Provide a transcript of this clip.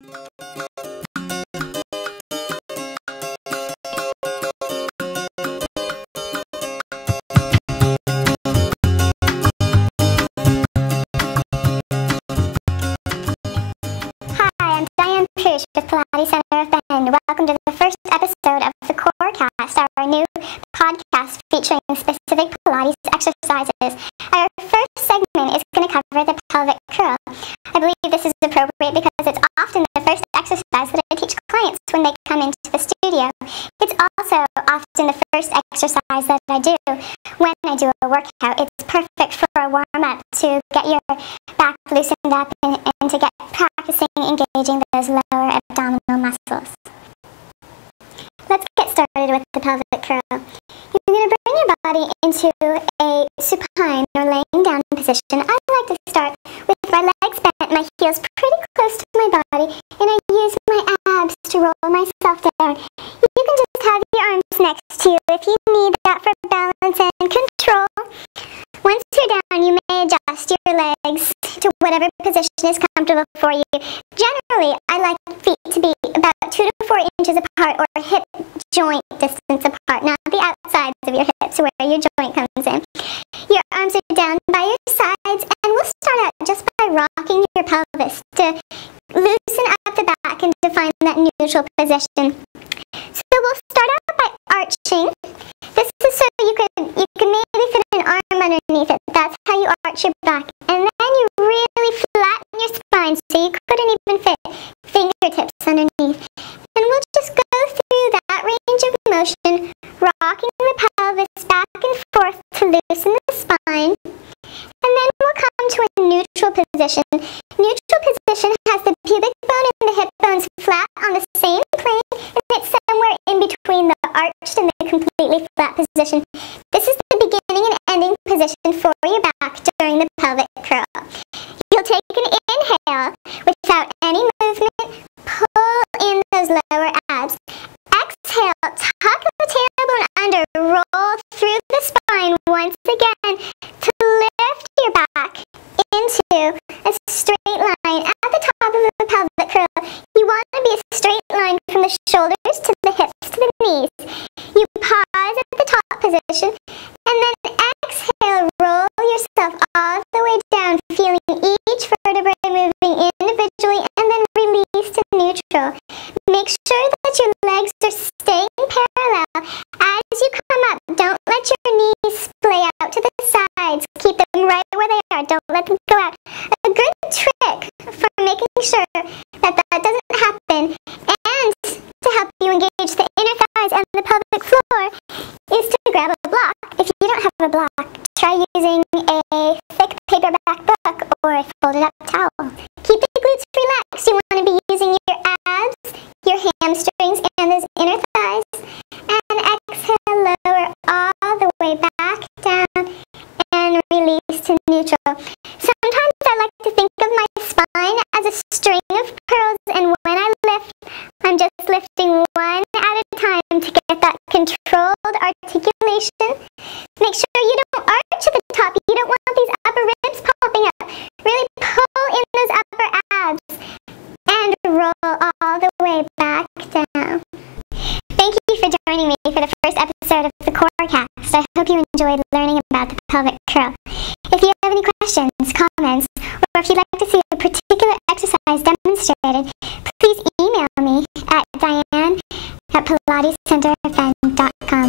I'm Diane Preusch with Pilates Center of Bend. Welcome to the first episode of the Corecasts, our new podcast featuring specific Pilates exercises. Our first segment is going to cover the pelvic curl. I believe this is appropriate because it's often the first exercise that I teach clients when they come into the studio. It's also often the first exercise that I do when I do a workout. It's perfect for a warm-up to get your back loosened up and to get practicing engaging those lower abdominal muscles. Let's get started with the pelvic curl. You're going to bring your body into a supine or laying down position. I like to start with my legs bent, my heels pretty close to my body, and I use my abs to roll myself down. You can just have your arms next to you if you need that for balance and control. Once you're down, you may adjust your legs to whatever position is comfortable for you. Generally, I like feet to be about 2 to 4 inches apart or hip joint distance apart, not the outsides of your hips where your joint comes in. Your arms are down by your sides, and we'll start out just by rocking your pelvis to loosen up the back and to find that neutral position. So we'll start out by arching. This is so you can maybe fit an arm underneath it. That's how you arch your back. And then you really flatten your spine so you couldn't even fit fingertips underneath. And we'll just go through that range of motion, rocking the pelvis back and forth to loosen the spine. And then we'll come to a neutral position. Neutral position has the pubic bone and the hip bones flat on the same plane, and it's somewhere in between the arched and the completely flat position. This is the beginning and ending position for your back during the pelvic curl. You'll take an inhale without any movement, pull in those lower abs. Exhale, tuck the tailbone under, roll through the spine once again to lift your back into a straight line at the top of the pelvic curl. You want to be a straight line from the shoulders to the hips to the knees. You pause at the top position and then exhale, roll yourself all the way down, feeling each vertebrae moving individually and then release to neutral. Make sure that your legs are staying parallel. As you come up, don't let your knees splay out to the sides. Keep them right where they are. Don't let them go out. A good trick for making sure that doesn't happen and to help you engage the inner thighs and the pelvic floor is to grab a block. If you don't have a block, try using a thick paperback book or a folded up towel. Keep the glutes relaxed. You want to be using your abs, your hamstrings, and those inner thighs. And exhale, lower all the way back down and release to neutral. Sometimes I like to think of my spine as a string of pearls, and when I lift, I'm just lifting one at a time to get that controlled articulation. Make sure you don't arch at the top. You don't want these upper ribs popping up. Really pull in those upper abs and roll all the way back down. Thank you for joining me for the first episode of the Corecast. I hope you enjoyed learning about the pelvic curl. If you have any questions, comments, or if you'd like to see a particular exercise demonstrated, please email me at Diane at PilatesCenterofBend.com.